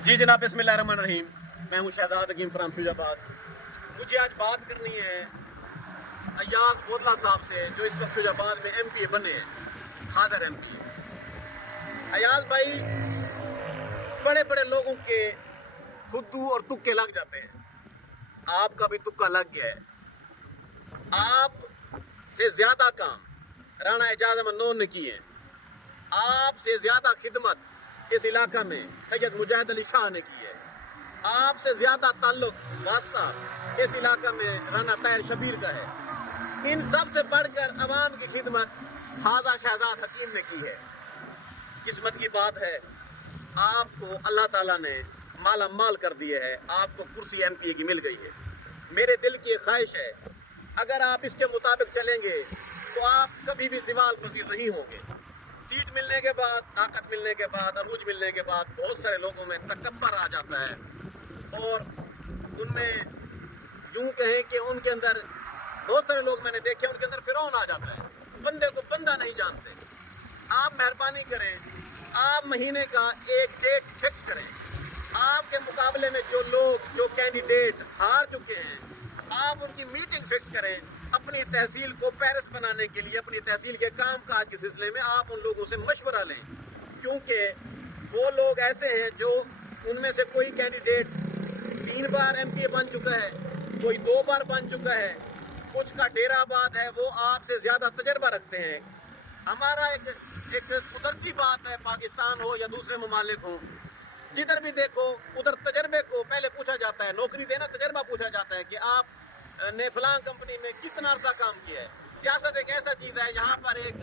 जी जनाब, बिस्मिल्लाहिर्रहमानिर्रहीम। मैं हूँ शहजाद हकीम फ्राम शुजाबाद। मुझे आज बात करनी है अय्याज बोदला साहब से, जो इस वक्त शुजाबाद में एमपी बने हैं, हाजिर एमपी। अय्याज भाई, बड़े बड़े लोगों के खुद्दू और तुक्के लग जाते हैं। आपका भी तुक्का लग गया है। आप से ज्यादा काम राणा एजाज अहमद नून ने किए हैं। आपसे ज्यादा खिदमत इस इलाका में सैयद मुजाहिद अली शाह ने की है। आपसे ज्यादा ताल्लुक वास्ता इस इलाका में राना ताहिर शबीर का है। इन सब से बढ़कर अवाम की खिदमत हाजा शहजाद हकीम ने की है। किस्मत की बात है, आपको अल्लाह ताला ने माला माल कर दिया है। आपको कुर्सी एमपी की मिल गई है। मेरे दिल की एक ख्वाहिश है, अगर आप इसके मुताबिक चलेंगे तो आप कभी भी ज़वाल पजीर नहीं होंगे। सीट मिलने के बाद, ताकत मिलने के बाद, अरूज मिलने के बाद बहुत सारे लोगों में तकब्बर आ जाता है और उनमें यूं कहें कि उनके अंदर बहुत सारे लोग मैंने देखे, उनके अंदर फिरौन आ जाता है। बंदे को बंदा नहीं जानते। आप मेहरबानी करें, आप महीने का एक डेट फिक्स करें। आपके मुकाबले में जो लोग, जो कैंडिडेट हार चुके हैं, आप उनकी मीटिंग फिक्स करें। अपनी तहसील को पेरिस बनाने के लिए, अपनी तहसील के काम काज के सिलसिले में आप उन लोगों से मशवरा लें, क्योंकि वो लोग ऐसे हैं जो, उनमें से कोई कैंडिडेट 3 बार एमपी बन चुका है, कोई 2 बार बन चुका है, कुछ का डेराबाद है, वो आपसे ज़्यादा तजर्बा रखते हैं। हमारा एक कुदरती बात है, पाकिस्तान हो या दूसरे ममालिक हो, जिधर भी देखो उधर तजर्बे को पहले पूछा जाता है। नौकरी देना तजर्बा पूछा जाता है कि आप ने फलां कंपनी में कितना अरसा काम किया है। सियासत एक ऐसा चीज़ है, यहाँ पर एक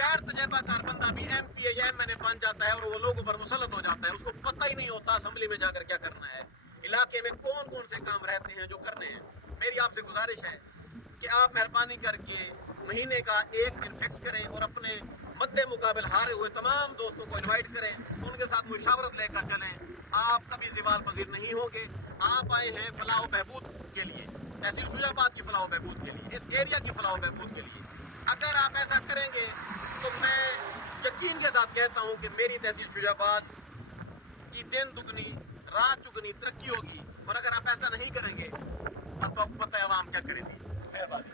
गैर तजर्बाकार बंदा भी एमपी या एमएनए बन जाता है और वो लोगों पर मुसलत हो जाता है। उसको पता ही नहीं होता असेंबली में जाकर क्या करना है, इलाके में कौन कौन से काम रहते हैं जो करने हैं। मेरी आपसे गुजारिश है कि आप मेहरबानी करके महीने का एक दिन फिक्स करें और अपने मद्दे मुकाबिल हारे हुए तमाम दोस्तों को इनवाइट करें, उनके साथ मुशावरत लेकर चलें। आप कभी ज़वाल पजीर नहीं होंगे। आप आए हैं फलाह व बहबूद के लिए, तहसील शुजाबाद की फलाह व बहबूद के लिए, इस एरिया की फलाह व बहबूद के लिए। अगर आप ऐसा करेंगे तो मैं यकीन के साथ कहता हूँ कि मेरी तहसील शुजाबाद की दिन दुगनी रात चुगनी तरक्की होगी। और अगर आप ऐसा नहीं करेंगे तो पता है आवाम क्या करेंगी। मेहरबानी।